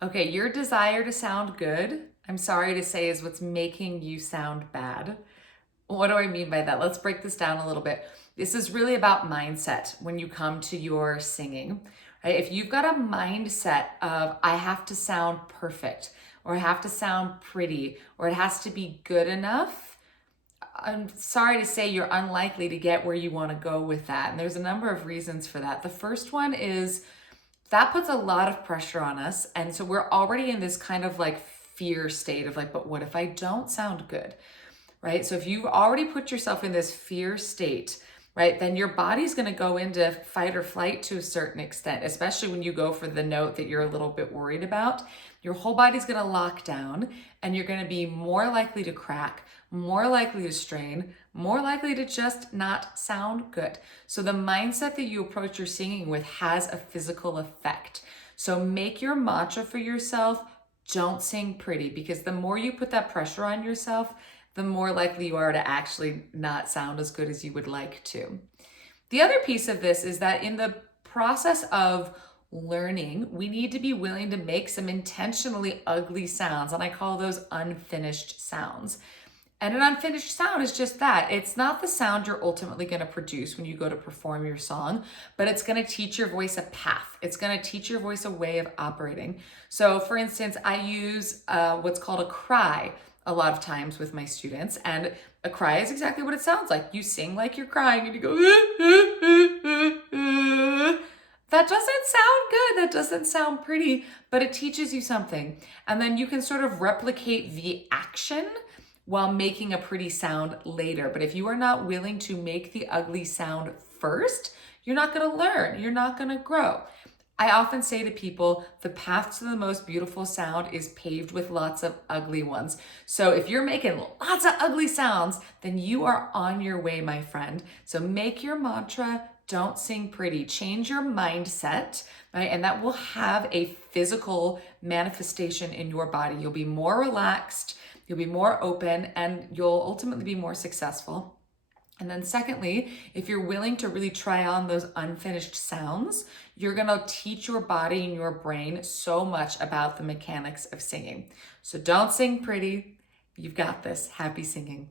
Okay, your desire to sound good, I'm sorry to say, is what's making you sound bad. What do I mean by that? Let's break this down a little bit. This is really about mindset when you come to your singing, right? If you've got a mindset of, I have to sound perfect, or I have to sound pretty, or it has to be good enough, I'm sorry to say you're unlikely to get where you want to go with that. And there's a number of reasons for that. The first one is that puts a lot of pressure on us. And so we're already in this kind of like fear state of like, but what if I don't sound good? Right? So if you've already put yourself in this fear state, right, then your body's going to go into fight or flight to a certain extent, especially when you go for the note that you're a little bit worried about. Your whole body's going to lock down and you're going to be more likely to crack, more likely to strain, more likely to just not sound good. So the mindset that you approach your singing with has a physical effect. So make your mantra for yourself, don't sing pretty, because the more you put that pressure on yourself, the more likely you are to actually not sound as good as you would like to. The other piece of this is that in the process of learning, we need to be willing to make some intentionally ugly sounds, and I call those unfinished sounds. And an unfinished sound is just that. It's not the sound you're ultimately going to produce when you go to perform your song, but it's going to teach your voice a path. It's going to teach your voice a way of operating. So for instance, I use what's called a cry a lot of times with my students, and a cry is exactly what it sounds like. You sing like you're crying and you go, that doesn't sound good. That doesn't sound pretty, but it teaches you something. And then you can sort of replicate the action while making a pretty sound later. But if you are not willing to make the ugly sound first, you're not going to learn. You're not going to grow. I often say to people, the path to the most beautiful sound is paved with lots of ugly ones. So if you're making lots of ugly sounds, then you are on your way, my friend. So make your mantra, don't sing pretty. Change your mindset, right? And that will have a physical manifestation in your body. You'll be more relaxed, you'll be more open, and you'll ultimately be more successful. And then secondly, if you're willing to really try on those unfinished sounds, you're gonna teach your body and your brain so much about the mechanics of singing. So don't sing pretty. You've got this. Happy singing.